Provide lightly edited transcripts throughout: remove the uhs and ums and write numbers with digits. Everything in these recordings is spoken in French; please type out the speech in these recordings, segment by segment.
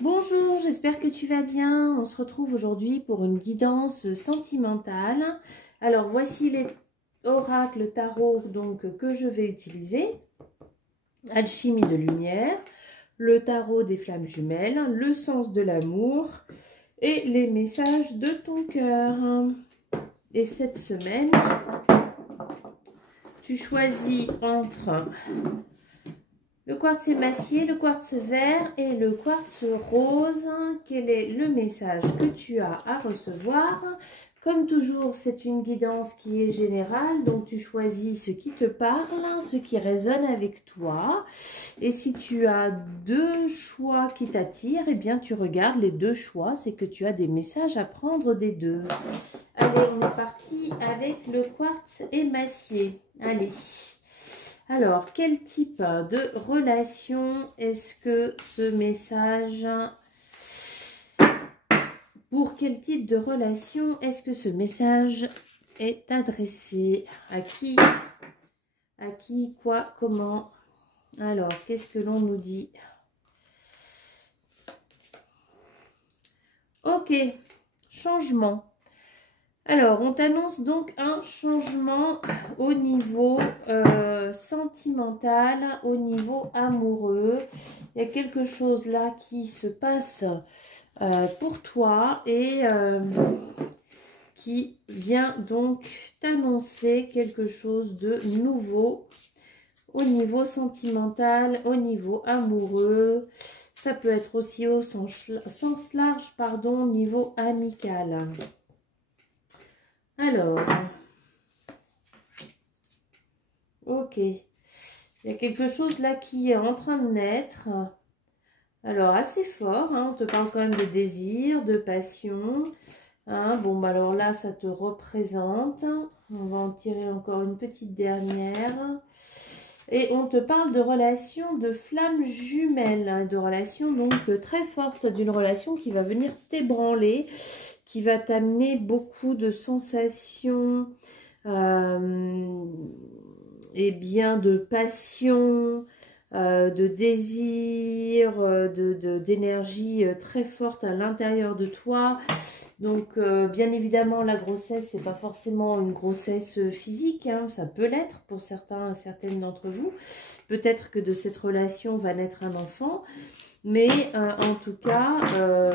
Bonjour, j'espère que tu vas bien. On se retrouve aujourd'hui pour une guidance sentimentale. Alors, voici les oracles tarot donc, que je vais utiliser. Alchimie de lumière, le tarot des flammes jumelles, le sens de l'amour et les messages de ton cœur. Et cette semaine, tu choisis entre le quartz émacié, le quartz vert et le quartz rose. Quel est le message que tu as à recevoir? Comme toujours, c'est une guidance qui est générale, donc tu choisis ce qui te parle, ce qui résonne avec toi. Et si tu as deux choix qui t'attirent, eh bien tu regardes les deux choix, c'est que tu as des messages à prendre des deux. Allez, on est parti avec le quartz émacié. Allez. Alors, quel type de relation est-ce que ce message... Pour quel type de relation est-ce que ce message est adressé? À qui? À qui? Quoi? Comment? Alors, qu'est-ce que l'on nous dit? Ok, changement. Alors, on t'annonce donc un changement au niveau sentimental, au niveau amoureux. Il y a quelque chose là qui se passe pour toi et qui vient donc t'annoncer quelque chose de nouveau au niveau sentimental, au niveau amoureux. Ça peut être aussi au sens large, pardon, au niveau amical. Alors, ok, il y a quelque chose là qui est en train de naître. Alors, assez fort, hein, on te parle quand même de désir, de passion. Hein, bon, bah alors là, ça te représente. On va en tirer encore une petite dernière. Et on te parle de relation de flammes jumelles, hein, de relation donc très forte, d'une relation qui va venir t'ébranler, qui va t'amener beaucoup de sensations, et bien de passion, de désir, d'énergie très forte à l'intérieur de toi. Donc, bien évidemment, la grossesse, c'est pas forcément une grossesse physique, hein, ça peut l'être pour certaines d'entre vous. Peut-être que de cette relation va naître un enfant, mais en tout cas,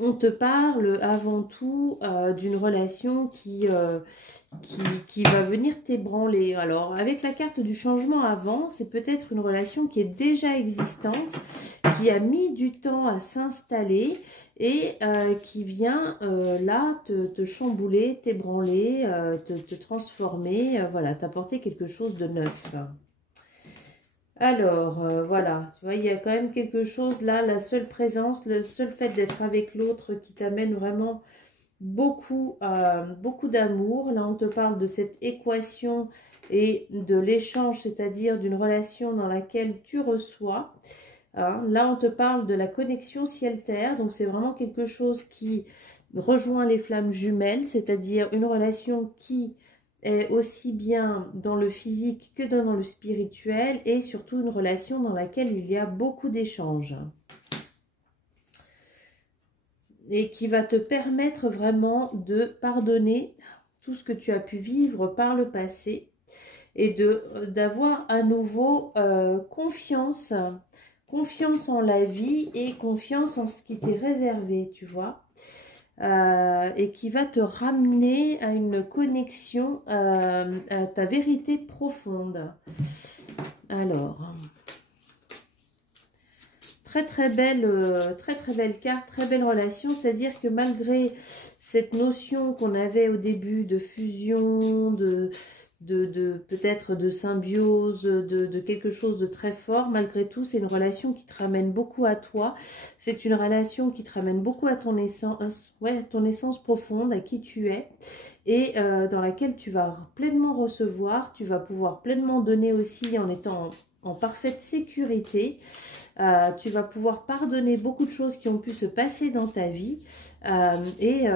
on te parle avant tout d'une relation qui va venir t'ébranler. Alors, avec la carte du changement avant, c'est peut-être une relation qui est déjà existante, qui a mis du temps à s'installer et qui vient là te chambouler, t'ébranler, te transformer, voilà, t'apporter quelque chose de neuf. Alors, voilà, tu vois, il y a quand même quelque chose là, la seule présence, le seul fait d'être avec l'autre qui t'amène vraiment beaucoup, beaucoup d'amour. Là, on te parle de cette équation et de l'échange, c'est-à-dire d'une relation dans laquelle tu reçois. Hein. Là, on te parle de la connexion ciel-terre, donc c'est vraiment quelque chose qui rejoint les flammes jumelles, c'est-à-dire une relation qui est aussi bien dans le physique que dans le spirituel et surtout une relation dans laquelle il y a beaucoup d'échanges et qui va te permettre vraiment de pardonner tout ce que tu as pu vivre par le passé et d'avoir à nouveau confiance en la vie et confiance en ce qui t'est réservé, tu vois. Et qui va te ramener à une connexion à ta vérité profonde. Alors, très belle carte, très belle relation, c'est-à-dire que malgré cette notion qu'on avait au début de fusion, peut-être de symbiose, de quelque chose de très fort, malgré tout, c'est une relation qui te ramène beaucoup à toi. C'est une relation qui te ramène beaucoup à ton essence, ouais, ton essence profonde, à qui tu es, et dans laquelle tu vas pleinement recevoir, tu vas pouvoir pleinement donner aussi en étant en parfaite sécurité. Tu vas pouvoir pardonner beaucoup de choses qui ont pu se passer dans ta vie et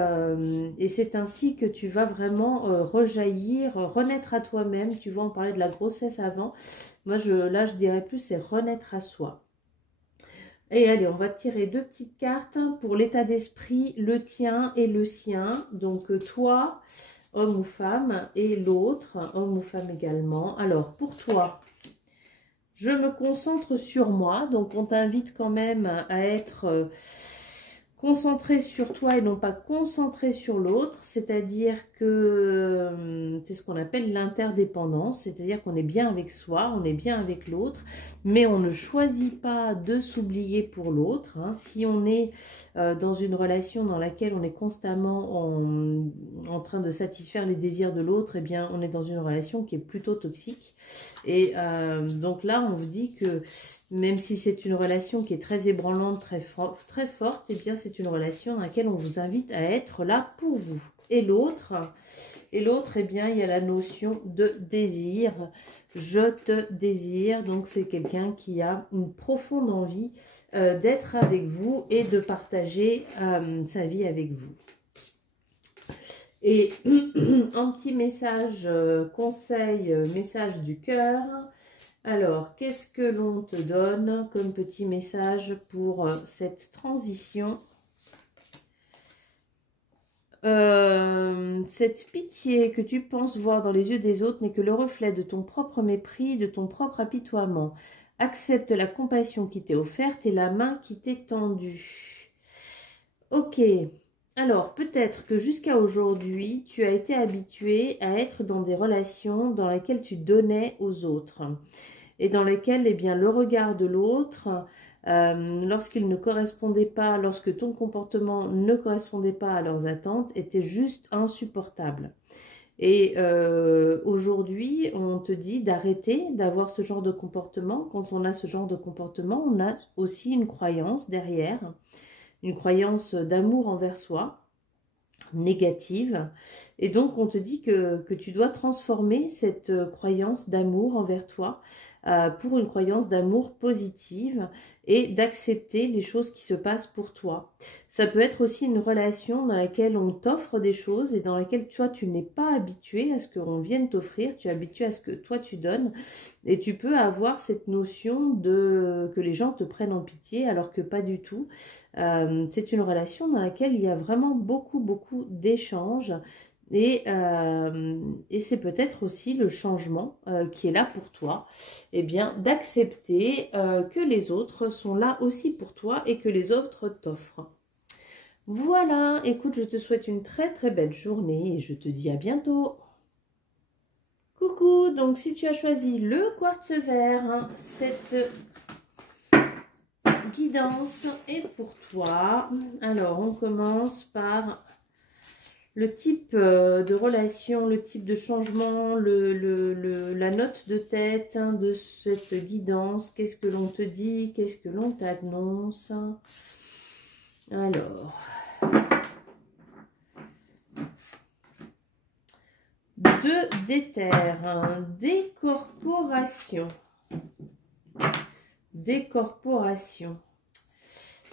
c'est ainsi que tu vas vraiment rejaillir, renaître à toi-même. Tu vois, on parlait de la grossesse avant. Moi, là, je dirais plus, c'est renaître à soi. Et allez, on va tirer deux petites cartes pour l'état d'esprit, le tien et le sien. Donc toi, homme ou femme, et l'autre, homme ou femme également. Alors pour toi, je me concentre sur moi. Donc on t'invite quand même à être concentré sur toi et non pas concentré sur l'autre, c'est-à-dire que c'est ce qu'on appelle l'interdépendance, c'est-à-dire qu'on est bien avec soi, on est bien avec l'autre, mais on ne choisit pas de s'oublier pour l'autre. Hein. Si on est dans une relation dans laquelle on est constamment en train de satisfaire les désirs de l'autre, eh bien on est dans une relation qui est plutôt toxique. Et donc là, on vous dit que même si c'est une relation qui est très ébranlante, très forte, eh bien c'est une relation dans laquelle on vous invite à être là pour vous. Et l'autre, eh bien, il y a la notion de désir. Je te désire. Donc, c'est quelqu'un qui a une profonde envie d'être avec vous et de partager sa vie avec vous. Et un petit message, conseil, message du cœur. Alors, qu'est-ce que l'on te donne comme petit message pour cette transition? Cette pitié que tu penses voir dans les yeux des autres n'est que le reflet de ton propre mépris, de ton propre apitoiement. Accepte la compassion qui t'est offerte et la main qui t'est tendue. Ok. Alors, peut-être que jusqu'à aujourd'hui, tu as été habitué à être dans des relations dans lesquelles tu donnais aux autres et dans lesquelles, eh bien, le regard de l'autre, lorsqu'il ne correspondait pas, lorsque ton comportement ne correspondait pas à leurs attentes, était juste insupportable. Et aujourd'hui, on te dit d'arrêter d'avoir ce genre de comportement. Quand on a ce genre de comportement, on a aussi une croyance derrière, une croyance d'amour envers soi, négative. Et donc, on te dit que tu dois transformer cette croyance d'amour envers toi pour une croyance d'amour positive et d'accepter les choses qui se passent pour toi. Ça peut être aussi une relation dans laquelle on t'offre des choses et dans laquelle toi, tu n'es pas habitué à ce qu'on vienne t'offrir, tu es habitué à ce que toi, tu donnes. Et tu peux avoir cette notion de que les gens te prennent en pitié alors que pas du tout. C'est une relation dans laquelle il y a vraiment beaucoup d'échanges. Et c'est peut-être aussi le changement qui est là pour toi, eh bien d'accepter que les autres sont là aussi pour toi et que les autres t'offrent. Voilà, écoute, je te souhaite une très belle journée et je te dis à bientôt. Coucou, donc si tu as choisi le quartz vert, hein, cette guidance est pour toi. Alors, on commence par le type de relation, le type de changement, la note de tête hein, de cette guidance. Qu'est-ce que l'on te dit? Qu'est-ce que l'on t'annonce? Alors, deux d'éther, hein, décorporation. Décorporation.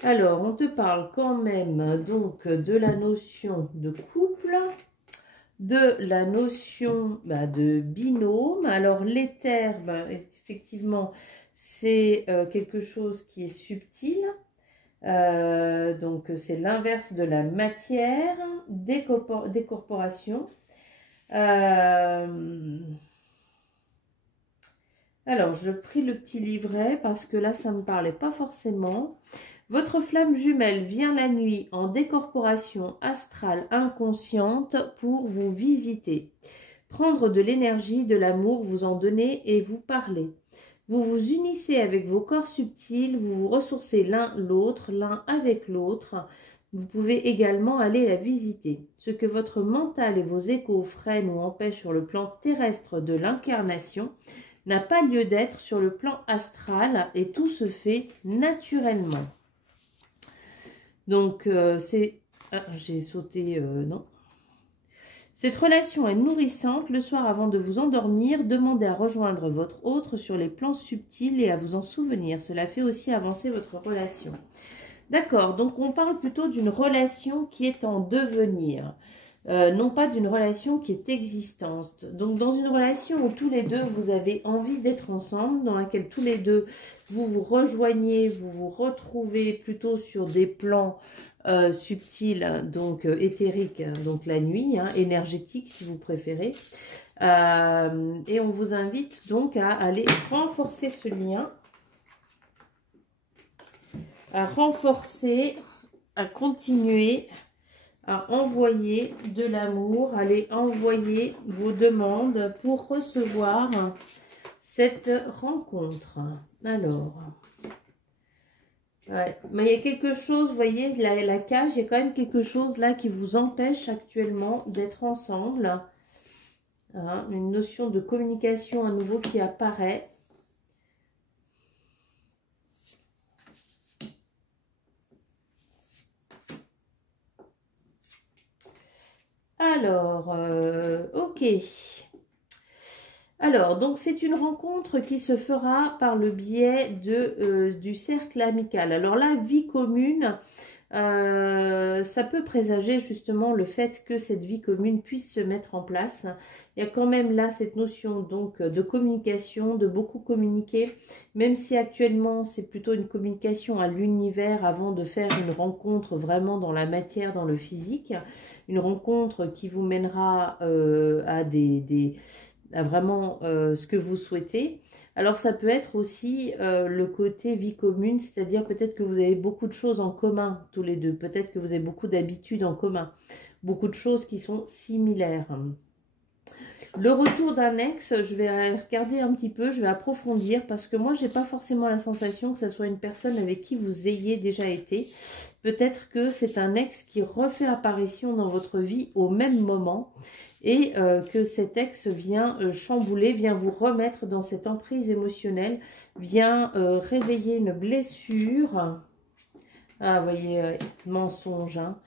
Alors, on te parle quand même donc de la notion de couple, de la notion de binôme. Alors, l'éther, effectivement, c'est quelque chose qui est subtil. Donc, c'est l'inverse de la matière, décorporation. Alors, je pris le petit livret parce que là, ça ne me parlait pas forcément. Votre flamme jumelle vient la nuit en décorporation astrale inconsciente pour vous visiter. Prendre de l'énergie, de l'amour, vous en donner et vous parler. Vous vous unissez avec vos corps subtils, vous vous ressourcez l'un l'autre, l'un avec l'autre. Vous pouvez également aller la visiter. Ce que votre mental et vos échos freinent ou empêchent sur le plan terrestre de l'incarnation n'a pas lieu d'être sur le plan astral et tout se fait naturellement. Donc, c'est... Ah, j'ai sauté... non. Cette relation est nourrissante. Le soir, avant de vous endormir, demandez à rejoindre votre autre sur les plans subtils et à vous en souvenir. Cela fait aussi avancer votre relation. D'accord, donc on parle plutôt d'une relation qui est en devenir. non pas d'une relation qui est existante. Donc dans une relation où tous les deux vous avez envie d'être ensemble, dans laquelle tous les deux vous vous rejoignez, vous vous retrouvez plutôt sur des plans subtils, donc éthériques, donc la nuit, hein, énergétique si vous préférez. Et on vous invite donc à aller renforcer ce lien, à renforcer, à continuer à envoyer de l'amour, allez envoyer vos demandes pour recevoir cette rencontre. Alors, ouais, mais il y a quelque chose, vous voyez, la cage, il y a quand même quelque chose là qui vous empêche actuellement d'être ensemble. Hein, une notion de communication à nouveau qui apparaît. Alors, ok. Alors, donc c'est une rencontre qui se fera par le biais du cercle amical. Alors la vie commune, ça peut présager justement le fait que cette vie commune puisse se mettre en place. Il y a quand même là cette notion donc de communication, de beaucoup communiquer, même si actuellement c'est plutôt une communication à l'univers avant de faire une rencontre vraiment dans la matière, dans le physique. Une rencontre qui vous mènera à vraiment ce que vous souhaitez. Alors ça peut être aussi le côté vie commune, c'est-à-dire peut-être que vous avez beaucoup de choses en commun tous les deux, peut-être que vous avez beaucoup d'habitudes en commun, beaucoup de choses qui sont similaires. Le retour d'un ex, je vais regarder un petit peu, je vais approfondir parce que moi j'ai pas forcément la sensation que ça soit une personne avec qui vous ayez déjà été. Peut-être que c'est un ex qui refait apparition dans votre vie au même moment et que cet ex vient chambouler, vient vous remettre dans cette emprise émotionnelle, vient réveiller une blessure. Ah, vous voyez, mensonge, hein.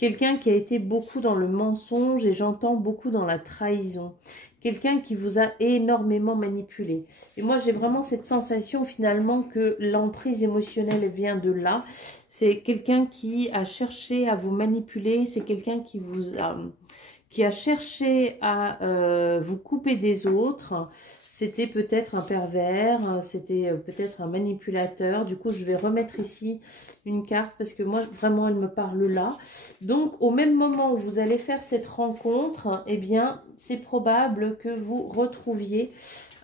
Quelqu'un qui a été beaucoup dans le mensonge et j'entends beaucoup dans la trahison. Quelqu'un qui vous a énormément manipulé. Et moi, j'ai vraiment cette sensation finalement que l'emprise émotionnelle vient de là. C'est quelqu'un qui a cherché à vous manipuler. C'est quelqu'un qui a cherché à vous couper des autres. C'était peut-être un pervers, c'était peut-être un manipulateur. Du coup, je vais remettre ici une carte parce que moi, vraiment, elle me parle là. Donc, au même moment où vous allez faire cette rencontre, eh bien, c'est probable que vous retrouviez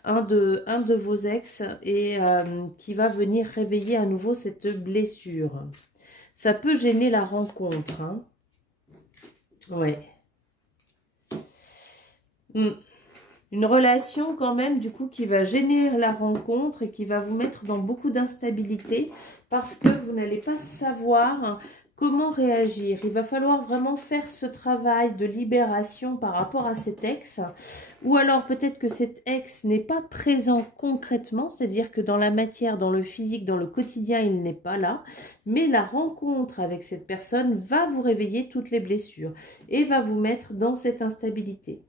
un de vos ex et qui va venir réveiller à nouveau cette blessure. Ça peut gêner la rencontre, hein. Ouais. Une relation quand même du coup qui va gêner la rencontre et qui va vous mettre dans beaucoup d'instabilité parce que vous n'allez pas savoir comment réagir. Il va falloir vraiment faire ce travail de libération par rapport à cet ex, ou alors peut-être que cet ex n'est pas présent concrètement, c'est-à-dire que dans la matière, dans le physique, dans le quotidien, il n'est pas là, mais la rencontre avec cette personne va vous réveiller toutes les blessures et va vous mettre dans cette instabilité.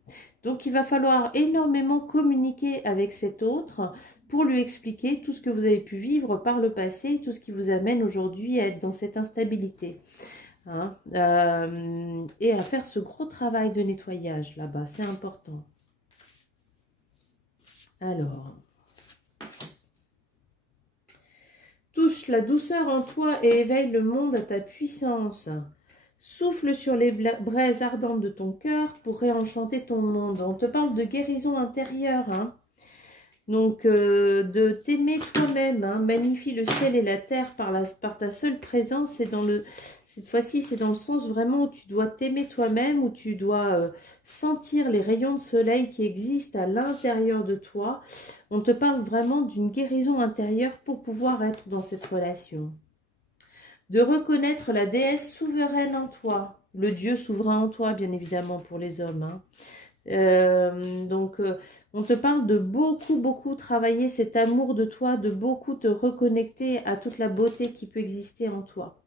Donc, il va falloir énormément communiquer avec cet autre pour lui expliquer tout ce que vous avez pu vivre par le passé, tout ce qui vous amène aujourd'hui à être dans cette instabilité. Hein, et à faire ce gros travail de nettoyage là-bas, c'est important. Alors, touche la douceur en toi et éveille le monde à ta puissance. Souffle sur les braises ardentes de ton cœur pour réenchanter ton monde. On te parle de guérison intérieure, hein. Donc, de t'aimer toi-même, hein. Magnifie le ciel et la terre par ta seule présence. Cette fois-ci, c'est dans le sens vraiment où tu dois t'aimer toi-même, où tu dois sentir les rayons de soleil qui existent à l'intérieur de toi. On te parle vraiment d'une guérison intérieure pour pouvoir être dans cette relation. De reconnaître la déesse souveraine en toi, le Dieu souverain en toi, bien évidemment, pour les hommes, hein. On te parle de beaucoup travailler cet amour de toi, de beaucoup te reconnecter à toute la beauté qui peut exister en toi.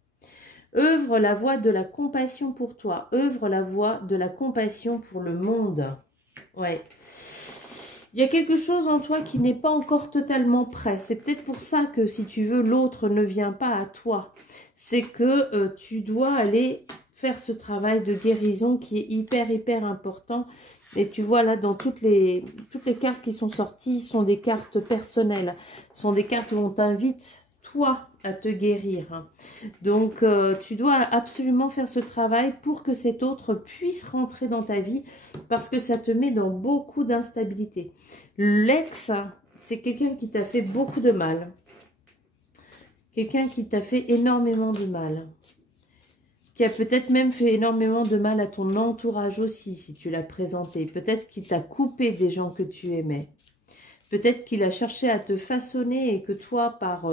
Œuvre la voie de la compassion pour toi, œuvre la voie de la compassion pour le monde. Ouais. Il y a quelque chose en toi qui n'est pas encore totalement prêt. C'est peut-être pour ça que, si tu veux, l'autre ne vient pas à toi. C'est que tu dois aller faire ce travail de guérison qui est hyper important. Et tu vois là, dans toutes les cartes qui sont sorties, sont des cartes personnelles. Sont des cartes où on t'invite, toi, à te guérir. Donc, tu dois absolument faire ce travail pour que cet autre puisse rentrer dans ta vie parce que ça te met dans beaucoup d'instabilité. L'ex, c'est quelqu'un qui t'a fait beaucoup de mal. Quelqu'un qui t'a fait énormément de mal. Qui a peut-être même fait énormément de mal à ton entourage aussi, si tu l'as présenté. Peut-être qu'il t'a coupé des gens que tu aimais. Peut-être qu'il a cherché à te façonner et que toi, par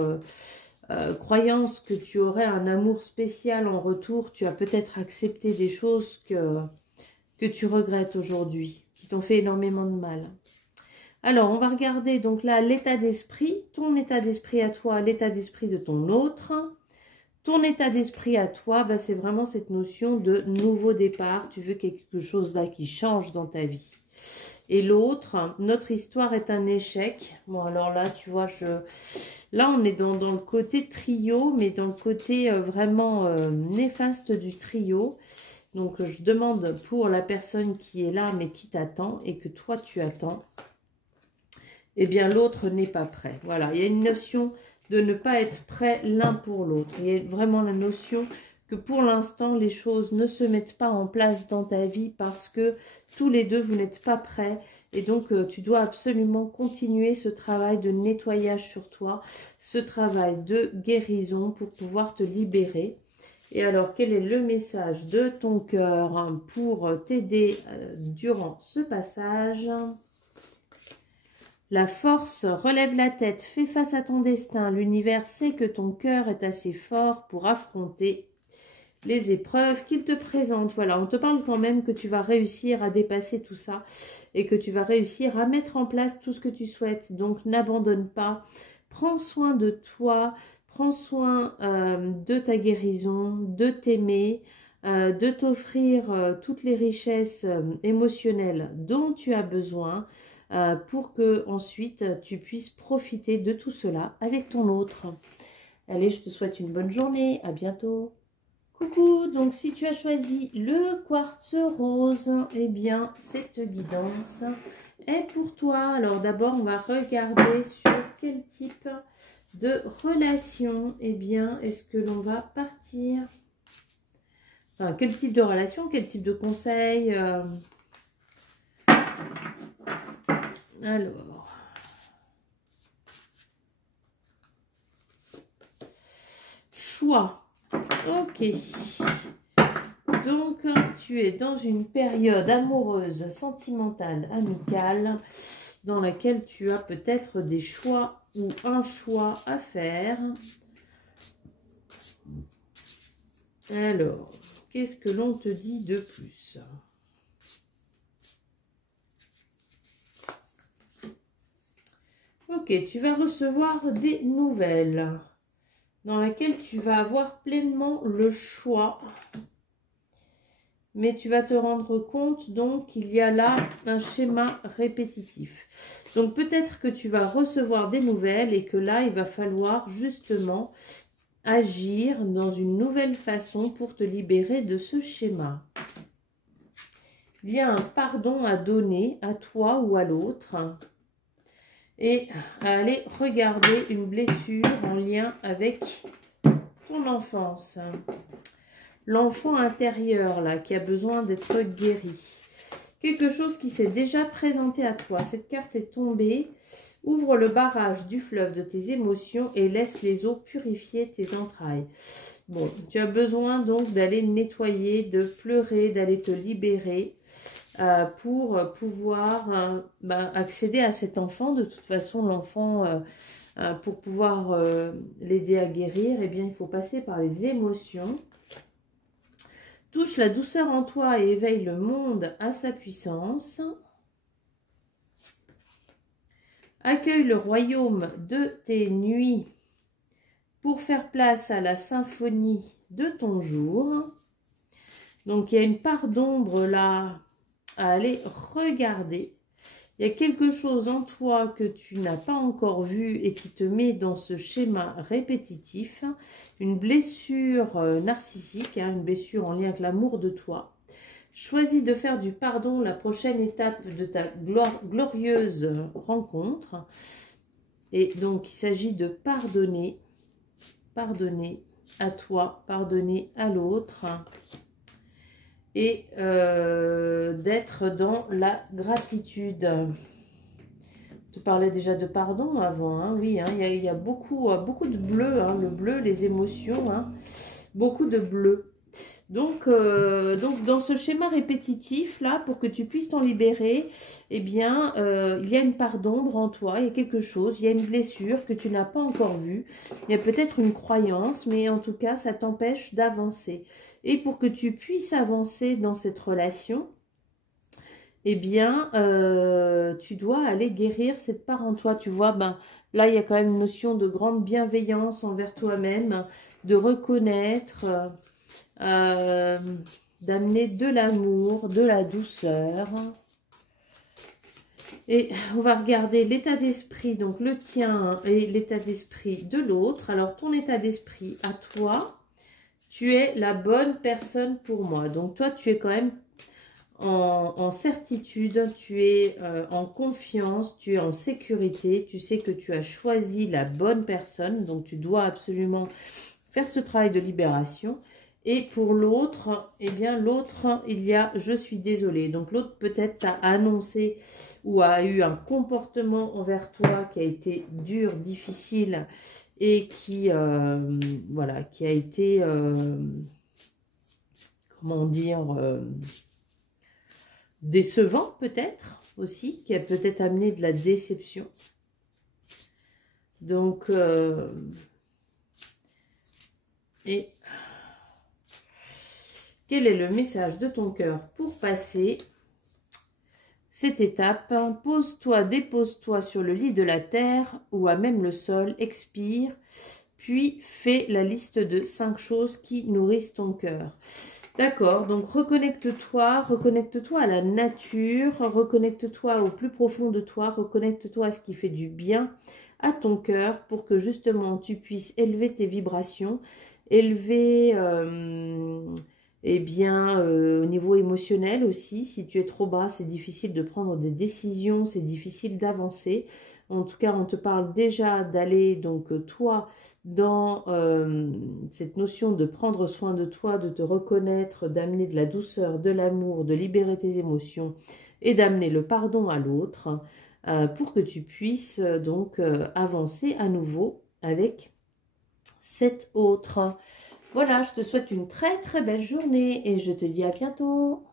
croyance que tu aurais un amour spécial en retour, tu as peut-être accepté des choses que tu regrettes aujourd'hui, qui t'ont fait énormément de mal. Alors, on va regarder donc là l'état d'esprit, ton état d'esprit à toi, l'état d'esprit de ton autre. Ton état d'esprit à toi, bah, c'est vraiment cette notion de nouveau départ. Tu veux quelque chose là qui change dans ta vie. Et l'autre, notre histoire est un échec. Bon, alors là, tu vois, là, on est dans le côté trio, mais dans le côté vraiment néfaste du trio. Donc, je demande pour la personne qui est là, mais qui t'attend et que toi, tu attends. Eh bien, l'autre n'est pas prêt. Voilà, il y a une notion de ne pas être prêt l'un pour l'autre. Il y a vraiment la notion que pour l'instant, les choses ne se mettent pas en place dans ta vie parce que tous les deux, vous n'êtes pas prêts. Et donc, tu dois absolument continuer ce travail de nettoyage sur toi, ce travail de guérison pour pouvoir te libérer. Et alors, quel est le message de ton cœur pour t'aider durant ce passage ? La force, relève la tête, fais face à ton destin. L'univers sait que ton cœur est assez fort pour affronter les épreuves qu'il te présente. Voilà, on te parle quand même que tu vas réussir à dépasser tout ça et que tu vas réussir à mettre en place tout ce que tu souhaites. Donc, n'abandonne pas. Prends soin de toi, prends soin de ta guérison, de t'aimer, de t'offrir toutes les richesses émotionnelles dont tu as besoin. Pour que ensuite tu puisses profiter de tout cela avec ton autre. Allez, je te souhaite une bonne journée, à bientôt. Coucou, donc si tu as choisi le quartz rose, eh bien cette guidance est pour toi. Alors d'abord, on va regarder sur quel type de relation, eh bien, est-ce que l'on va partir. Enfin, quel type de relation, quel type de conseil Alors, choix. Ok. Donc, tu es dans une période amoureuse, sentimentale, amicale, dans laquelle tu as peut-être des choix ou un choix à faire. Alors, qu'est-ce que l'on te dit de plus ? Ok, tu vas recevoir des nouvelles dans lesquelles tu vas avoir pleinement le choix. Mais tu vas te rendre compte donc qu'il y a là un schéma répétitif. Donc peut-être que tu vas recevoir des nouvelles et que là, il va falloir justement agir dans une nouvelle façon pour te libérer de ce schéma. Il y a un pardon à donner à toi ou à l'autre. Et à aller regarder une blessure en lien avec ton enfance. L'enfant intérieur, là, qui a besoin d'être guéri. Quelque chose qui s'est déjà présenté à toi. Cette carte est tombée. Ouvre le barrage du fleuve de tes émotions et laisse les eaux purifier tes entrailles. Bon, tu as besoin donc d'aller nettoyer, de pleurer, d'aller te libérer. Pour pouvoir accéder à cet enfant. De toute façon, l'enfant, pour pouvoir l'aider à guérir, eh bien, il faut passer par les émotions. Touche la douceur en toi et éveille le monde à sa puissance. Accueille le royaume de tes nuits pour faire place à la symphonie de ton jour. Donc, il y a une part d'ombre là à aller regarder. Il y a quelque chose en toi que tu n'as pas encore vu et qui te met dans ce schéma répétitif. Une blessure narcissique, hein, une blessure en lien avec l'amour de toi. Choisis de faire du pardon la prochaine étape de ta glorieuse rencontre. Et donc, il s'agit de pardonner. Pardonner à toi, pardonner à l'autre. Et d'être dans la gratitude. Je te parlais déjà de pardon avant, hein, oui, hein, il y a beaucoup de bleu, hein, le bleu, les émotions, hein, beaucoup de bleu. Donc, dans ce schéma répétitif, là, pour que tu puisses t'en libérer, eh bien, il y a une part d'ombre en toi, il y a quelque chose, il y a une blessure que tu n'as pas encore vue. Il y a peut-être une croyance, mais en tout cas, ça t'empêche d'avancer. Et pour que tu puisses avancer dans cette relation, eh bien, tu dois aller guérir cette part en toi. Tu vois, ben, là, il y a quand même une notion de grande bienveillance envers toi-même, de reconnaître... d'amener de l'amour, de la douceur. Et on va regarder l'état d'esprit, donc le tien et l'état d'esprit de l'autre. Alors, ton état d'esprit à toi, tu es la bonne personne pour moi. Donc, toi, tu es quand même en certitude, tu es en confiance, tu es en sécurité. Tu sais que tu as choisi la bonne personne, donc tu dois absolument faire ce travail de libération. Et pour l'autre, eh bien, l'autre, il y a « je suis désolée ». Donc, l'autre peut-être t'a annoncé ou a eu un comportement envers toi qui a été dur, difficile et qui, voilà, qui a été, comment dire, décevant peut-être aussi, qui a peut-être amené de la déception. Donc, quel est le message de ton cœur pour passer cette étape? Pose-toi, dépose-toi sur le lit de la terre ou à même le sol, expire, puis fais la liste de 5 choses qui nourrissent ton cœur. D'accord, donc reconnecte-toi à la nature, reconnecte-toi au plus profond de toi, reconnecte-toi à ce qui fait du bien à ton cœur pour que justement tu puisses élever tes vibrations, élever... eh bien, au niveau émotionnel aussi, si tu es trop bas, c'est difficile de prendre des décisions, c'est difficile d'avancer. En tout cas, on te parle déjà d'aller, donc toi, dans cette notion de prendre soin de toi, de te reconnaître, d'amener de la douceur, de l'amour, de libérer tes émotions et d'amener le pardon à l'autre pour que tu puisses donc avancer à nouveau avec cet autre. Voilà, je te souhaite une très très belle journée et je te dis à bientôt.